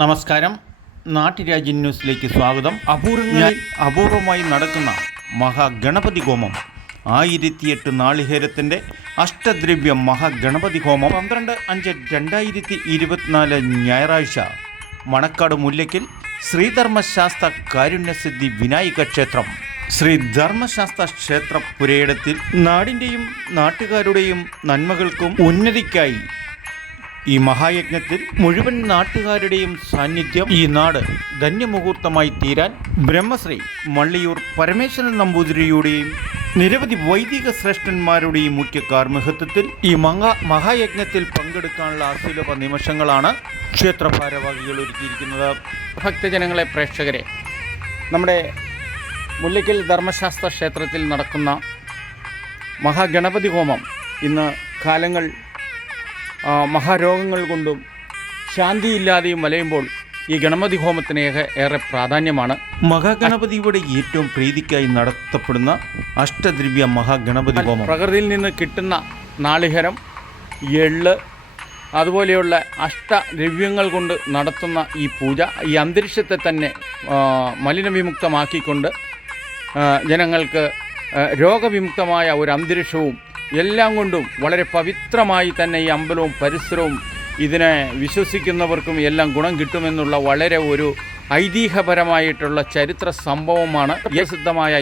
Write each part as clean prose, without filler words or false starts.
നമസ്കാരം. നാട്ടുരാജ്യ ന്യൂസിലേക്ക് സ്വാഗതം. അപൂർവമായി നടക്കുന്ന മഹാഗണപതി ഹോമം 1008 നാളികേരത്തിൻ്റെ അഷ്ടദ്രവ്യ മഹാഗണപതി ഹോമം 12/5/2024 ഞായറാഴ്ച മണക്കാട് മുല്ലയ്ക്കൽ ശ്രീധർമ്മശാസ്ത്ര കാരുണ്യസിദ്ധി വിനായക ക്ഷേത്രം. ശ്രീധർമ്മശാസ്ത്ര ക്ഷേത്ര പുരയിടത്തിൽ നാടിൻ്റെയും നാട്ടുകാരുടെയും നന്മകൾക്കും ഉന്നതിക്കായി ഈ മഹായജ്ഞത്തിൽ മുഴുവൻ നാട്ടുകാരുടെയും സാന്നിധ്യം ഈ നാട് ധന്യമുഹൂർത്തമായി തീരാൻ ബ്രഹ്മശ്രീ മള്ളിയൂർ പരമേശ്വരൻ നമ്പൂതിരിയുടെയും നിരവധി വൈദിക ശ്രേഷ്ഠന്മാരുടെയും മുഖ്യ കാർമ്മികത്വത്തിൽ ഈ മഹായജ്ഞത്തിൽ പങ്കെടുക്കാനുള്ള അസുലഭ നിമിഷങ്ങളാണ് ക്ഷേത്ര ഭാരവാഹികൾ ഒരുക്കിയിരിക്കുന്നത്. ഭക്തജനങ്ങളെ, പ്രേക്ഷകരെ, നമ്മുടെ മുല്ലയ്ക്കൽ ധർമ്മശാസ്ത്ര ക്ഷേത്രത്തിൽ നടക്കുന്ന മഹാഗണപതി ഹോമം ഇന്ന് കാലങ്ങൾ മഹാരോഗങ്ങൾ കൊണ്ടും ശാന്തിയില്ലാതെയും വലയുമ്പോൾ ഈ ഗണപതി ഹോമത്തിന് ഏറെ പ്രാധാന്യമാണ്. മഹാഗണപതിയുടെ ഏറ്റവും പ്രീതിക്കായി നടത്തപ്പെടുന്ന അഷ്ടദ്രവ്യ മഹാഗണപതി ഹോമം പ്രകൃതിയിൽ നിന്ന് കിട്ടുന്ന നാളികേരം, എള്ള്, അതുപോലെയുള്ള അഷ്ടദ്രവ്യങ്ങൾ കൊണ്ട് നടത്തുന്ന ഈ പൂജ ഈ അന്തരീക്ഷത്തെ തന്നെ മലിനവിമുക്തമാക്കിക്കൊണ്ട് ജനങ്ങൾക്ക് രോഗവിമുക്തമായ ഒരു അന്തരീക്ഷവും എല്ലാം കൊണ്ടും വളരെ പവിത്രമായി തന്നെ ഈ അമ്പലവും പരിസരവും ഇതിനെ വിശ്വസിക്കുന്നവർക്കും എല്ലാം ഗുണം കിട്ടുമെന്നുള്ള വളരെ ഒരു ഐതിഹ്യപരമായിട്ടുള്ള ചരിത്ര സംഭവമാണ് പ്രസിദ്ധമായ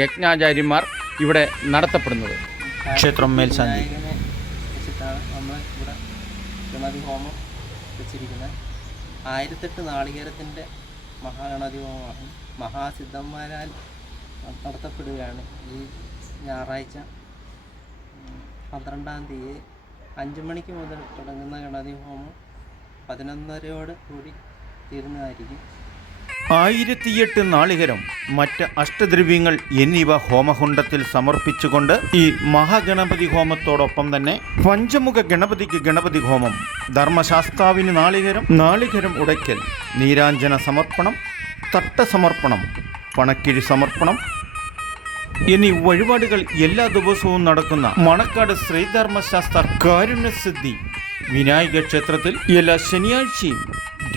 യജ്ഞാചാര്യന്മാർ ഇവിടെ നടത്തപ്പെടുന്നത്. ക്ഷേത്രം മേൽശാന്തി നമ്മൾ ഇവിടെ ഗണപതി ഹോമം വെച്ചിരിക്കുന്നത് 1008 നാളികേരത്തിൻ്റെ മഹാഗണപതി ഹോമമാണ്. മഹാസിദ്ധന്മാരാൽ നടത്തപ്പെടുകയാണ്. ഈ ഞായറാഴ്ച 12-ാം തീയതി 5 മണിക്ക് മുതൽ തുടങ്ങുന്ന ഗണപതി ഹോമം 11:30 കൂടി തീരുന്നതായിരിക്കും. 1008 നാളികേരം, മറ്റ് അഷ്ടദ്രവ്യങ്ങൾ എന്നിവ ഹോമകുണ്ഡത്തിൽ സമർപ്പിച്ചുകൊണ്ട് ഈ മഹാഗണപതി ഹോമത്തോടൊപ്പം തന്നെ പഞ്ചമുഖ ഗണപതിക്ക് ഗണപതി ഹോമം, ധർമ്മശാസ്താവിന് നാളികേരം ഉടയ്ക്കൽ, നീരാഞ്ജന സമർപ്പണം, തട്ട സമർപ്പണം, പണക്കിഴി സമർപ്പണം എന്നീ വഴിപാടുകൾ എല്ലാ ദിവസവും നടക്കുന്ന മണക്കാട് ശ്രീധർമ്മശാസ്ത്ര കാരുണ്യസിദ്ധി വിനായക ക്ഷേത്രത്തിൽ എല്ലാ ശനിയാഴ്ചയും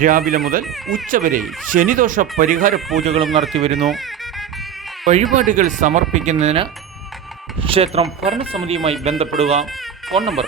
രാവിലെ മുതൽ ഉച്ചവരെ ശനിദോഷ പരിഹാര പൂജകളും നടത്തിവരുന്നു. വഴിപാടുകൾ സമർപ്പിക്കുന്നതിന് ക്ഷേത്രം ഭരണസമിതിയുമായി ബന്ധപ്പെടുക. Phone number